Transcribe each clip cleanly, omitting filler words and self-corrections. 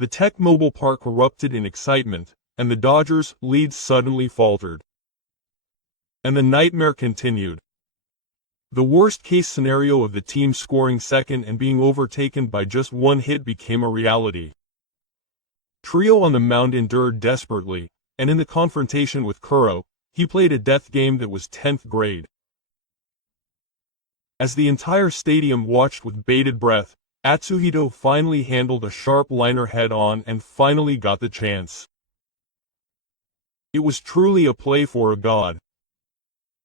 The Tech-Mobile Park erupted in excitement, and the Dodgers' lead suddenly faltered. And the nightmare continued. The worst-case scenario of the team scoring second and being overtaken by just one hit became a reality. Trio on the mound endured desperately, and in the confrontation with Kuro, he played a death game that was 10th grade. As the entire stadium watched with bated breath, Atsuhito finally handled a sharp liner head-on and finally got the chance. It was truly a play for a god.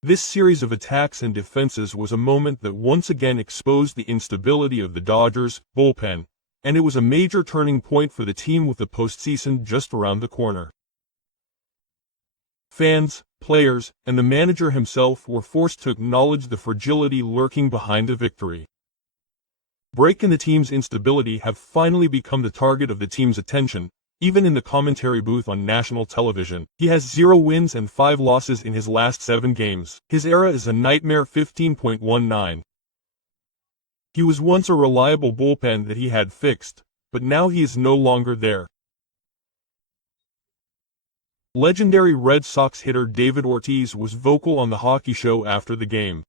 This series of attacks and defenses was a moment that once again exposed the instability of the Dodgers' bullpen, and it was a major turning point for the team with the postseason just around the corner. Fans, players, and the manager himself were forced to acknowledge the fragility lurking behind the victory. Break and the team's instability have finally become the target of the team's attention, even in the commentary booth on national television. He has 0 wins and 5 losses in his last 7 games. His era is a nightmare 15.19. He was once a reliable bullpen that he had fixed, but now he is no longer there. Legendary Red Sox hitter David Ortiz was vocal on the hockey show after the game.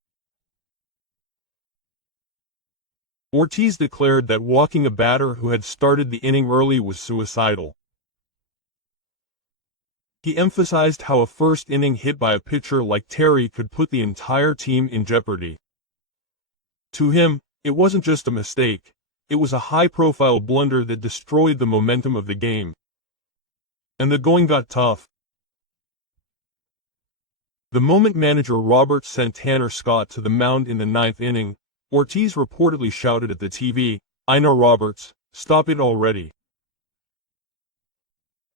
Ortiz declared that walking a batter who had started the inning early was suicidal. He emphasized how a first inning hit by a pitcher like Terry could put the entire team in jeopardy. To him, it wasn't just a mistake, it was a high-profile blunder that destroyed the momentum of the game. And the going got tough. The moment manager Roberts sent Tanner Scott to the mound in the 9th inning, Ortiz reportedly shouted at the TV, "I know Roberts, stop it already."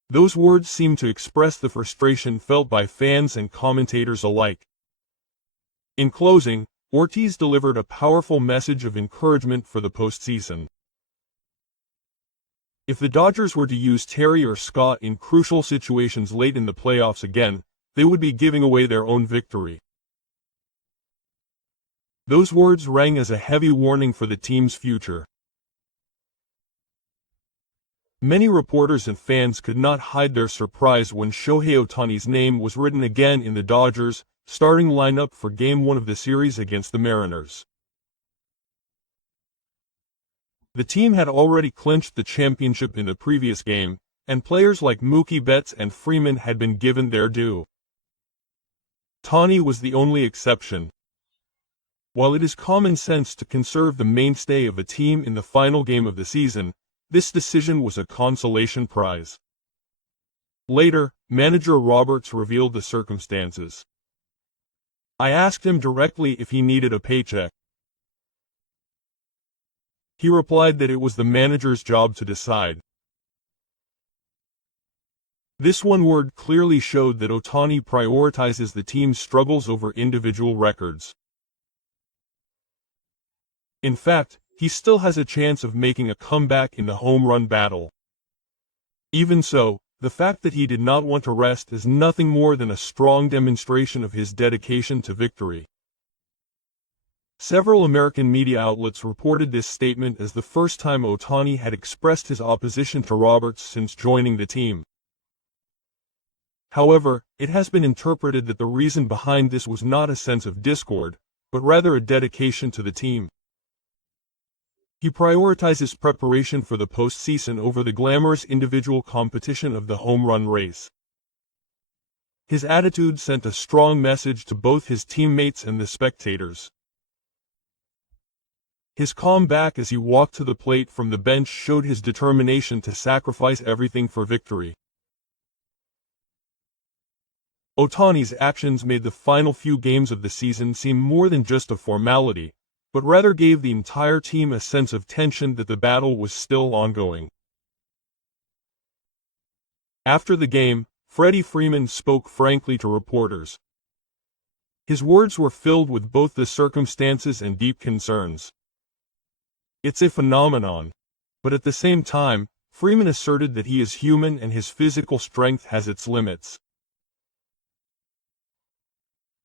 Those words seemed to express the frustration felt by fans and commentators alike. In closing, Ortiz delivered a powerful message of encouragement for the postseason. If the Dodgers were to use Terry or Scott in crucial situations late in the playoffs again, they would be giving away their own victory. Those words rang as a heavy warning for the team's future. Many reporters and fans could not hide their surprise when Shohei Ohtani's name was written again in the Dodgers' starting lineup for Game 1 of the series against the Mariners. The team had already clinched the championship in the previous game, and players like Mookie Betts and Freeman had been given their due. Ohtani was the only exception. While it is common sense to conserve the mainstay of a team in the final game of the season, this decision was a consolation prize. Later, manager Roberts revealed the circumstances. "I asked him directly if he needed a paycheck. He replied that it was the manager's job to decide." This one word clearly showed that Ohtani prioritizes the team's struggles over individual records. In fact, he still has a chance of making a comeback in the home run battle. Even so, the fact that he did not want to rest is nothing more than a strong demonstration of his dedication to victory. Several American media outlets reported this statement as the first time Ohtani had expressed his opposition to Roberts since joining the team. However, it has been interpreted that the reason behind this was not a sense of discord, but rather a dedication to the team. He prioritizes preparation for the postseason over the glamorous individual competition of the home run race. His attitude sent a strong message to both his teammates and the spectators. His calm back as he walked to the plate from the bench showed his determination to sacrifice everything for victory. Ohtani's actions made the final few games of the season seem more than just a formality, but rather gave the entire team a sense of tension that the battle was still ongoing. After the game, Freddie Freeman spoke frankly to reporters. His words were filled with both the circumstances and deep concerns. "It's a phenomenon," but at the same time, Freeman asserted that he is human and his physical strength has its limits.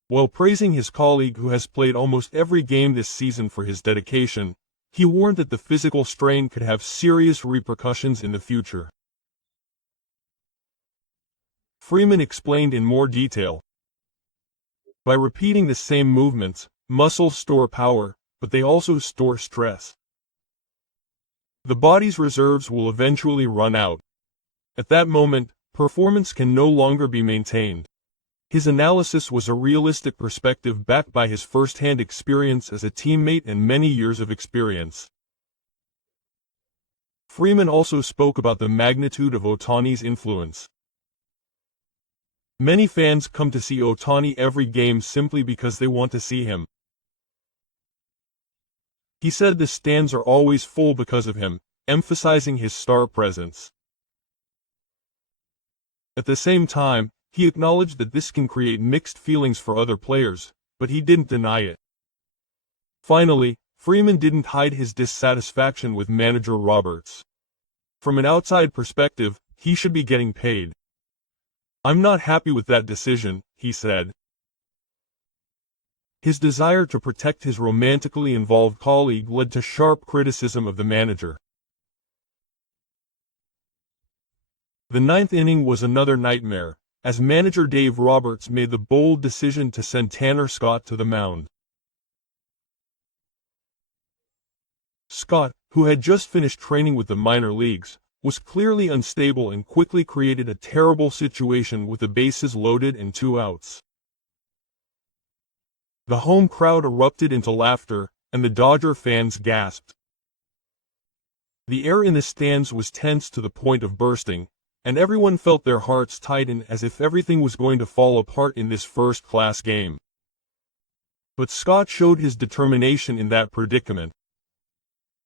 While praising his colleague who has played almost every game this season for his dedication, he warned that the physical strain could have serious repercussions in the future. Freeman explained in more detail. By repeating the same movements, muscles store power, but they also store stress. The body's reserves will eventually run out. At that moment, performance can no longer be maintained. His analysis was a realistic perspective backed by his first-hand experience as a teammate and many years of experience. Freeman also spoke about the magnitude of Ohtani's influence. Many fans come to see Ohtani every game simply because they want to see him. He said the stands are always full because of him, emphasizing his star presence. At the same time, he acknowledged that this can create mixed feelings for other players, but he didn't deny it. Finally, Freeman didn't hide his dissatisfaction with manager Roberts. From an outside perspective, he should be getting paid. "I'm not happy with that decision," he said. His desire to protect his romantically involved colleague led to sharp criticism of the manager. The ninth inning was another nightmare, as manager Dave Roberts made the bold decision to send Tanner Scott to the mound. Scott, who had just finished training with the minor leagues, was clearly unstable and quickly created a terrible situation with the bases loaded and 2 outs. The home crowd erupted into laughter, and the Dodger fans gasped. The air in the stands was tense to the point of bursting, and everyone felt their hearts tighten as if everything was going to fall apart in this first-class game. But Scott showed his determination in that predicament.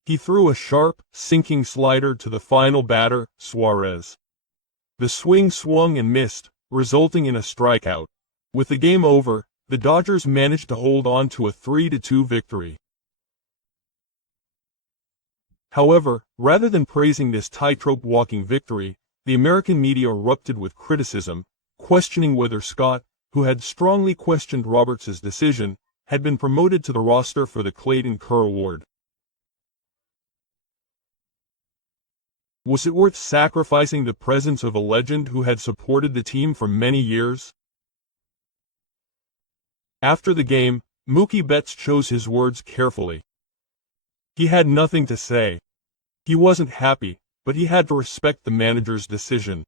He threw a sharp, sinking slider to the final batter, Suarez. The swing swung and missed, resulting in a strikeout. With the game over, the Dodgers managed to hold on to a 3-2 victory. However, rather than praising this tightrope-walking victory, the American media erupted with criticism, questioning whether Scott, who had strongly questioned Roberts' decision, had been promoted to the roster for the Clayton Kerr Award. Was it worth sacrificing the presence of a legend who had supported the team for many years? After the game, Mookie Betts chose his words carefully. He had nothing to say. He wasn't happy, but he had to respect the manager's decision.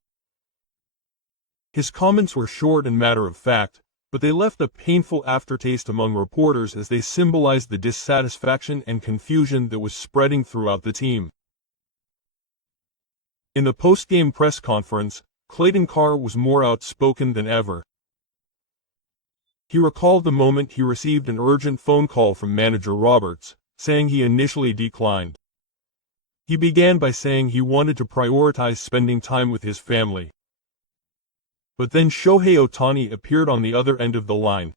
His comments were short and matter-of-fact, but they left a painful aftertaste among reporters as they symbolized the dissatisfaction and confusion that was spreading throughout the team. In the post-game press conference, Clayton Kerr was more outspoken than ever. He recalled the moment he received an urgent phone call from manager Roberts, saying he initially declined. He began by saying he wanted to prioritize spending time with his family. But then Shohei Ohtani appeared on the other end of the line.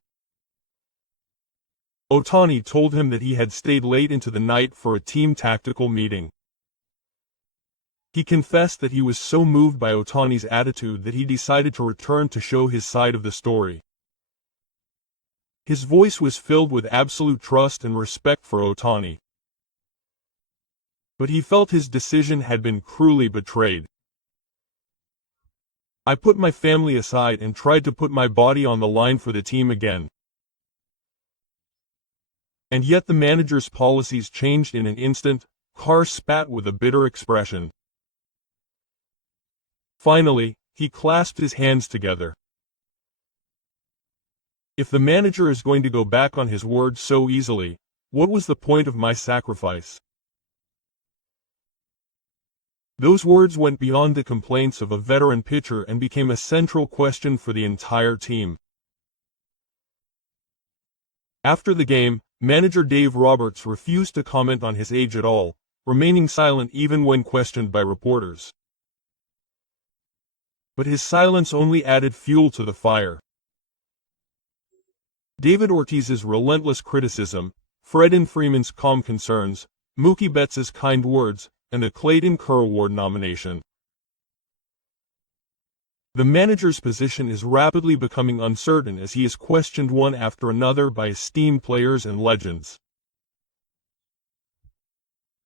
Ohtani told him that he had stayed late into the night for a team tactical meeting. He confessed that he was so moved by Ohtani's attitude that he decided to return to show his side of the story. His voice was filled with absolute trust and respect for Ohtani. But he felt his decision had been cruelly betrayed. "I put my family aside and tried to put my body on the line for the team again. And yet the manager's policies changed in an instant," Kerr spat with a bitter expression. Finally, he clasped his hands together. "If the manager is going to go back on his word so easily, what was the point of my sacrifice?" Those words went beyond the complaints of a veteran pitcher and became a central question for the entire team. After the game, manager Dave Roberts refused to comment on his age at all, remaining silent even when questioned by reporters. But his silence only added fuel to the fire. David Ortiz's relentless criticism, Fred and Freeman's calm concerns, Mookie Betts' kind words, and the Clayton Kerr Award nomination. The manager's position is rapidly becoming uncertain as he is questioned one after another by esteemed players and legends.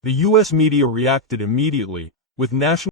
The U.S. media reacted immediately, with national